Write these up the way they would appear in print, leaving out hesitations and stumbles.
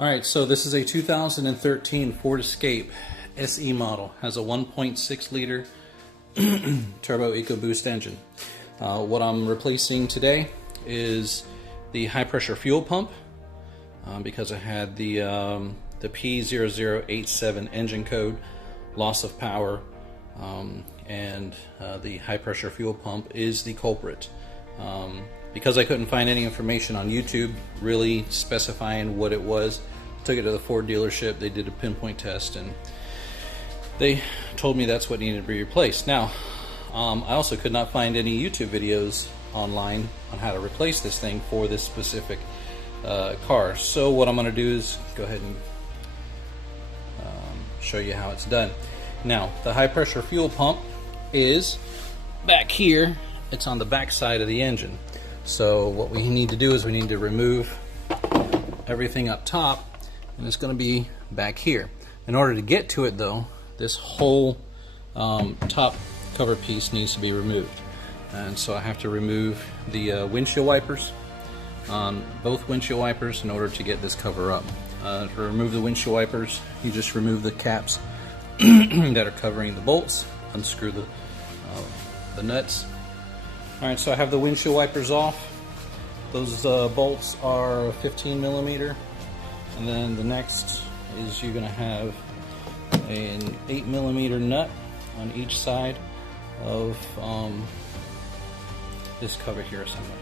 Alright, so this is a 2013 Ford Escape SE model. Has a 1.6 liter turbo EcoBoost engine. What I'm replacing today is the high pressure fuel pump because I had the P0087 engine code, loss of power, and the high pressure fuel pump is the culprit. Because I couldn't find any information on YouTube really specifying what it was, I took it to the Ford dealership. They did a pinpoint test and they told me that's what needed to be replaced. Now, I also could not find any YouTube videos online on how to replace this thing for this specific car. So what I'm going to do is go ahead and show you how it's done. Now, the high pressure fuel pump is back here. It's on the back side of the engine. So what we need to do is we need to remove everything up top, and it's going to be back here. In order to get to it though, this whole top cover piece needs to be removed. And so I have to remove the windshield wipers on both windshield wipers in order to get this cover up. To remove the windshield wipers, you just remove the caps that are covering the bolts, unscrew the nuts. Alright, so I have the windshield wipers off. Those bolts are 15 millimeter, and then the next is you're going to have an 8 millimeter nut on each side of this cover here somewhere.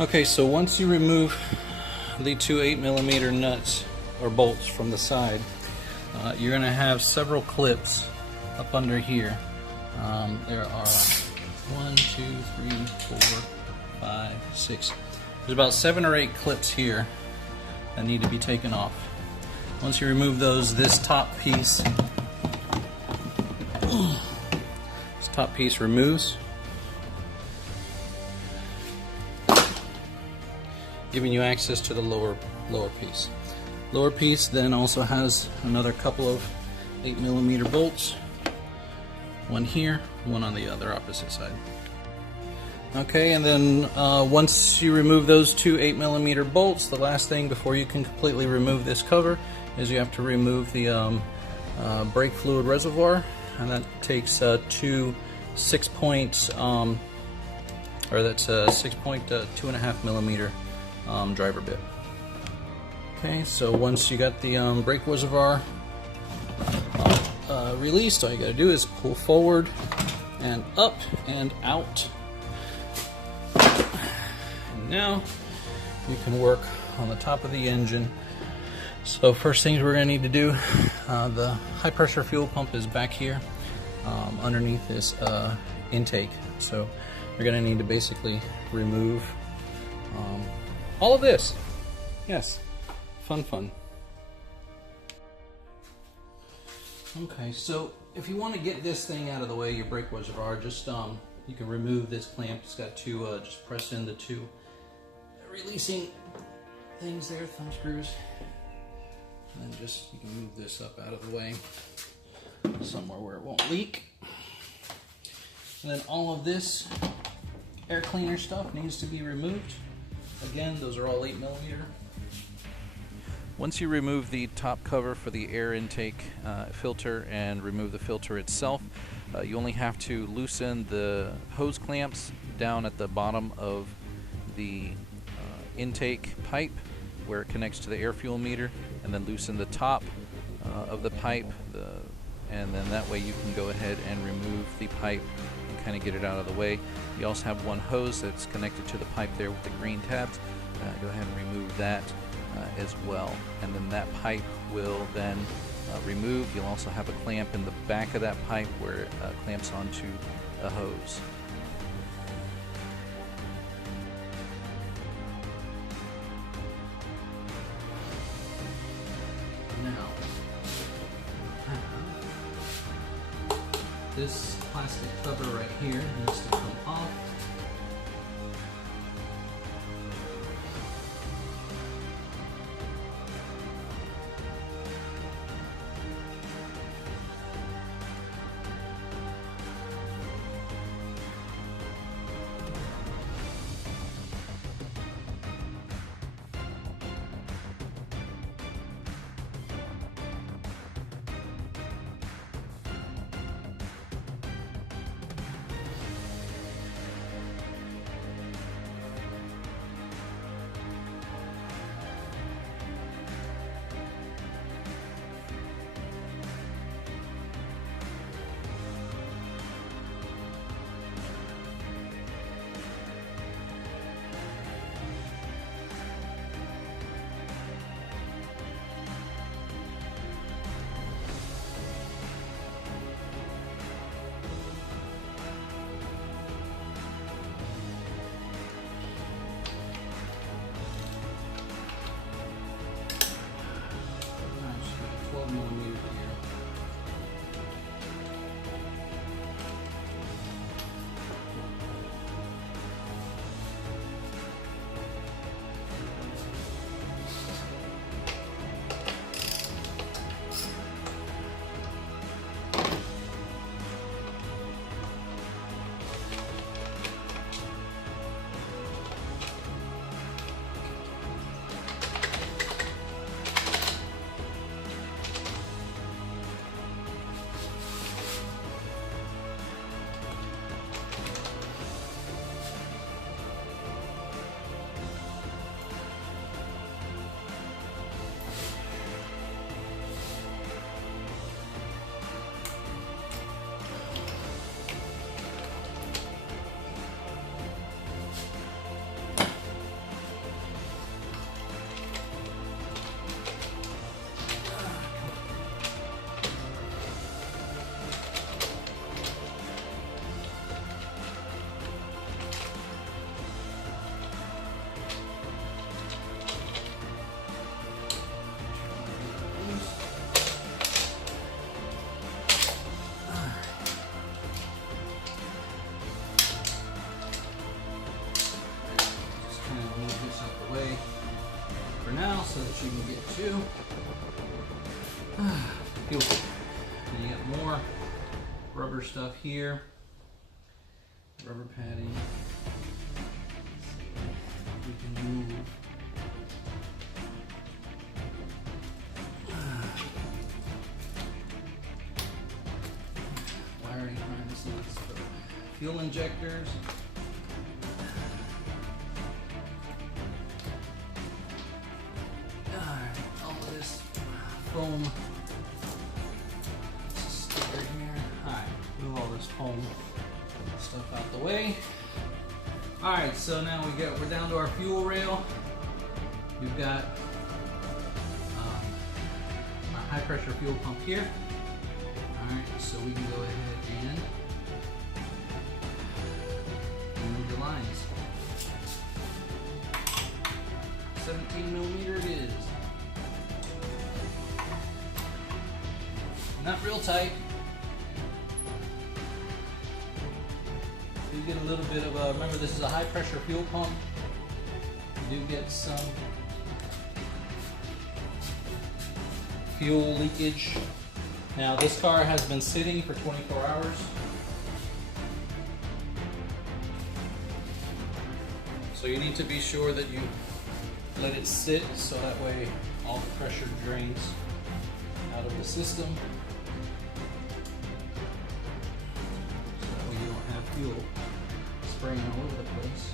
Okay, so once you remove the two 8 millimeter nuts or bolts from the side, you're going to have several clips up under here. There are 1, 2, 3, 4, 5, 6. There's about 7 or 8 clips here that need to be taken off. Once you remove those, this top piece removes, giving you access to the lower piece. Lower piece then also has another couple of 8 millimeter bolts. One here, one on the other opposite side. Okay, and then once you remove those two 8 millimeter bolts, the last thing before you can completely remove this cover is you have to remove the brake fluid reservoir, and that takes two 2.5 millimeter driver bit. Okay, so once you got the brake reservoir released, all you got to do is pull forward and up and out. And now you can work on the top of the engine. So first things we're going to need to do, the high pressure fuel pump is back here underneath this intake. So we're going to need to basically remove all of this. Yes, fun. Okay, so if you want to get this thing out of the way, your brake reservoir, just you can remove this clamp. It's got two, just press in the two releasing things there, thumb screws, and then just you can move this up out of the way somewhere where it won't leak. And then all of this air cleaner stuff needs to be removed. Again, those are all 8 millimeter. Once you remove the top cover for the air intake filter and remove the filter itself, you only have to loosen the hose clamps down at the bottom of the intake pipe where it connects to the air fuel meter, and then loosen the top of the pipe, and then that way you can go ahead and remove the pipe and kind of get it out of the way. You also have one hose that's connected to the pipe there with the green tabs. Go ahead and remove that as well, and then that pipe will then remove. You'll also have a clamp in the back of that pipe where it clamps onto a hose. Now, this plastic cover right here needs to come off. so that you can get to fuel. And you got more rubber stuff here, rubber padding. We can move. Wiring harnesses for fuel injectors. All of this foam sticker here. Alright, move all this foam stuff out the way. Alright, so now we're down to our fuel rail. We've got our high pressure fuel pump here. Alright, so we can go ahead and move the lines. 17 millimeter it is. Not real tight. You get a little bit of a, remember this is a high pressure fuel pump. You do get some fuel leakage. Now this car has been sitting for 24 hours. So you need to be sure that you let it sit so that way all the pressure drains out of the system. So that way you don't have fuel spraying all over the place.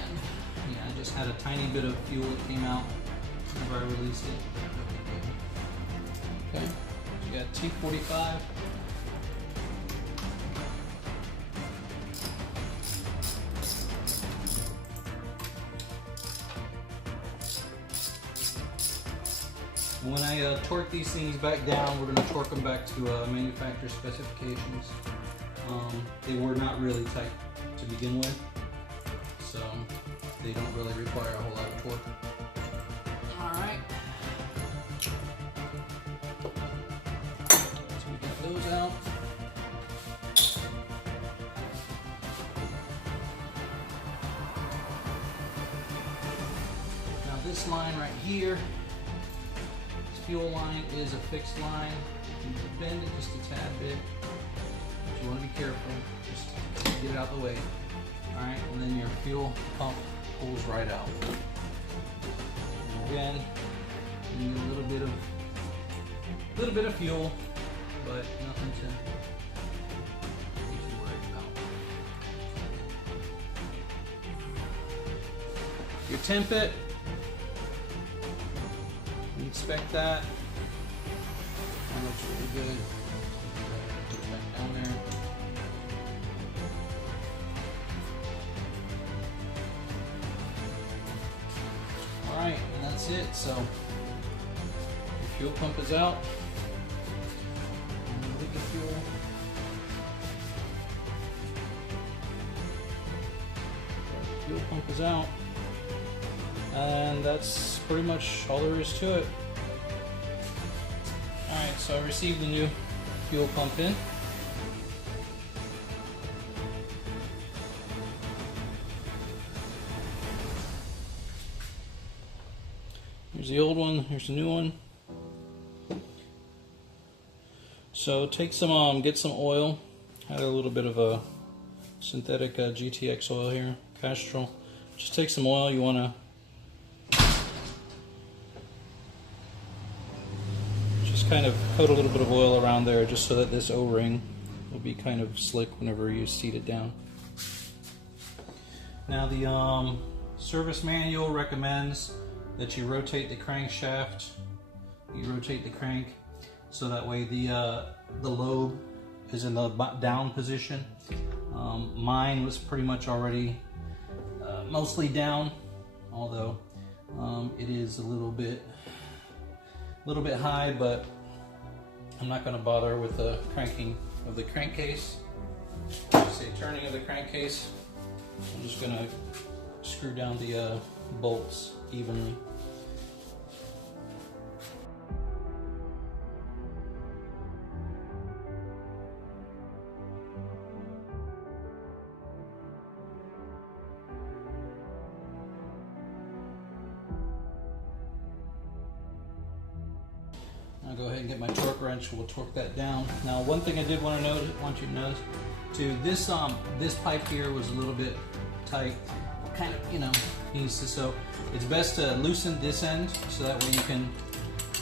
And yeah, I just had a tiny bit of fuel that came out whenever I released it. Okay, you got T45. When I torque these things back down, we're going to torque them back to manufacturer specifications. They were not really tight to begin with, so they don't really require a whole lot of torque. Alright. So we got those out. Now this line right here, fuel line is a fixed line. You can bend it just a tad bit, but you want to be careful. Just get it out of the way. All right, and then your fuel pump pulls right out. And again, you need a little bit of fuel, but nothing to be too worried about. You temp it. Inspect that. That looks really good. Put it back down there. Alright, and that's it. So your fuel pump is out. And look at fuel. Fuel pump is out. And that's pretty much all there is to it. Alright, so I received the new fuel pump in. Here's the old one, here's the new one. So take some, get some oil. I had a little bit of a synthetic GTX oil here, Castrol. Just take some oil, you want to kind of coat a little bit of oil around there just so that this O-ring will be kind of slick whenever you seat it down. Now the service manual recommends that you rotate the crankshaft, you rotate the crank so that way the lobe is in the down position. Mine was pretty much already mostly down, although it is a little bit high, but I'm not going to bother with the cranking of the crankcase. Say turning of the crankcase. I'm just going to screw down the bolts evenly. I'll go ahead and get my torque wrench. We'll torque that down. Now, one thing I did want you to notice too, this pipe here was a little bit tight. Kind of, needs to, so it's best to loosen this end so that way you can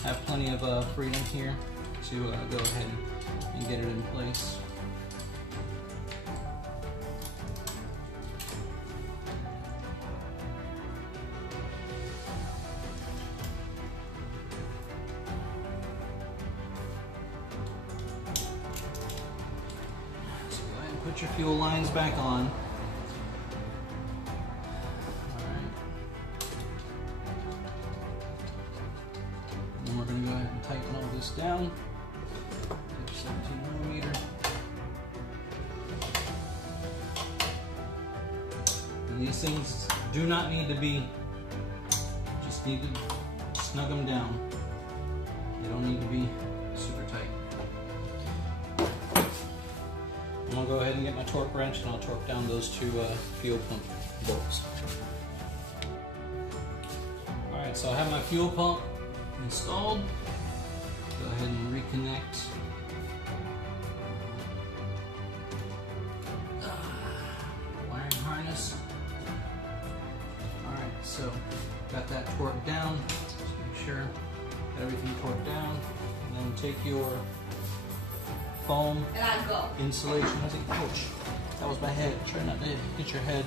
have plenty of freedom here to go ahead and get it in place. So go ahead and put your fuel lines back on. We're going to go ahead and tighten all this down. 17mm. And these things do not need to be, just need to snug them down. They don't need to be super tight. I'm going to go ahead and get my torque wrench and I'll torque down those two fuel pump bolts. Alright, so I have my fuel pump installed. Go ahead and reconnect wiring harness. Alright, so got that torqued down. Just make sure got everything torqued down. And then take your foam insulation. Ouch, that was my head. Try not to hit your head.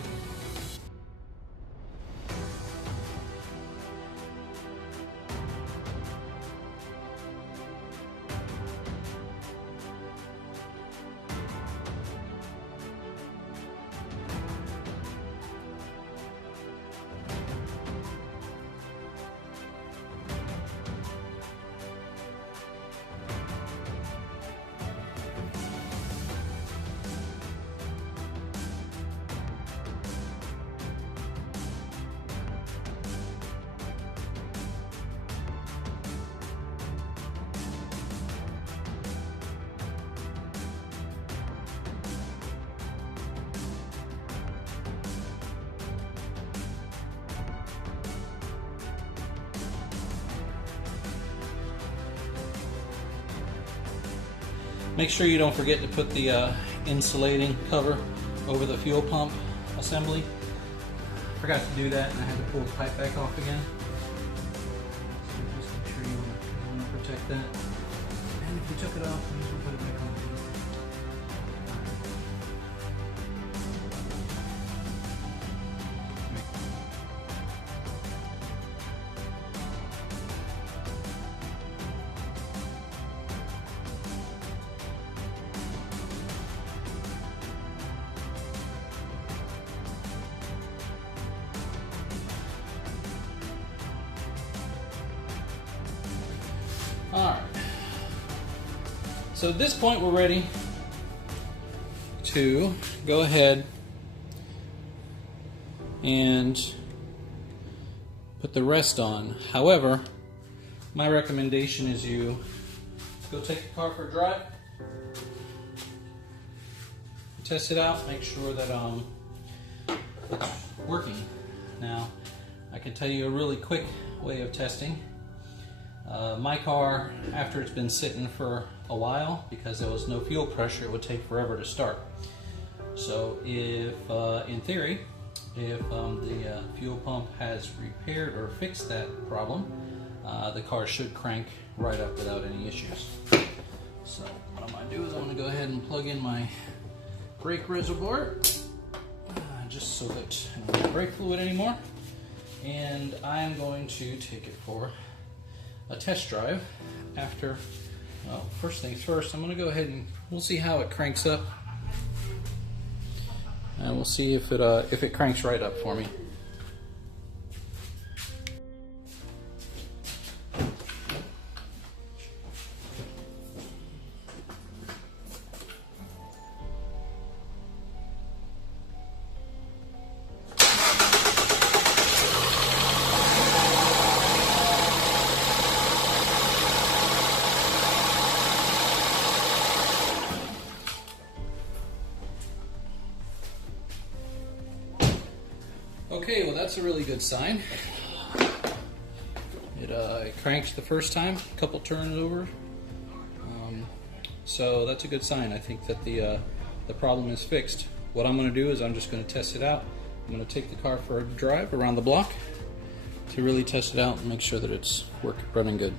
Make sure you don't forget to put the insulating cover over the fuel pump assembly. Forgot to do that and I had to pull the pipe back off again. So just make sure you want to protect that. And if you took it off, you can put it back on again. Alright, so at this point we're ready to go ahead and put the rest on. However, my recommendation is you go take the car for a drive, test it out, make sure that it's working. Now, I can tell you a really quick way of testing. My car, after it's been sitting for a while, because there was no fuel pressure, it would take forever to start. So if, in theory, if the fuel pump has repaired or fixed that problem, the car should crank right up without any issues. So what I'm going to do is I'm going to go ahead and plug in my brake reservoir, just so that I don't have brake fluid anymore. And I'm going to take it for a test drive after, well, first things first, I'm going to go ahead and we'll see how it cranks up. And we'll see if it cranks right up for me. Okay, well that's a really good sign. It cranks the first time, a couple turns over. So that's a good sign. I think that the problem is fixed. What I'm going to do is I'm just going to test it out. I'm going to take the car for a drive around the block to really test it out and make sure that it's running good.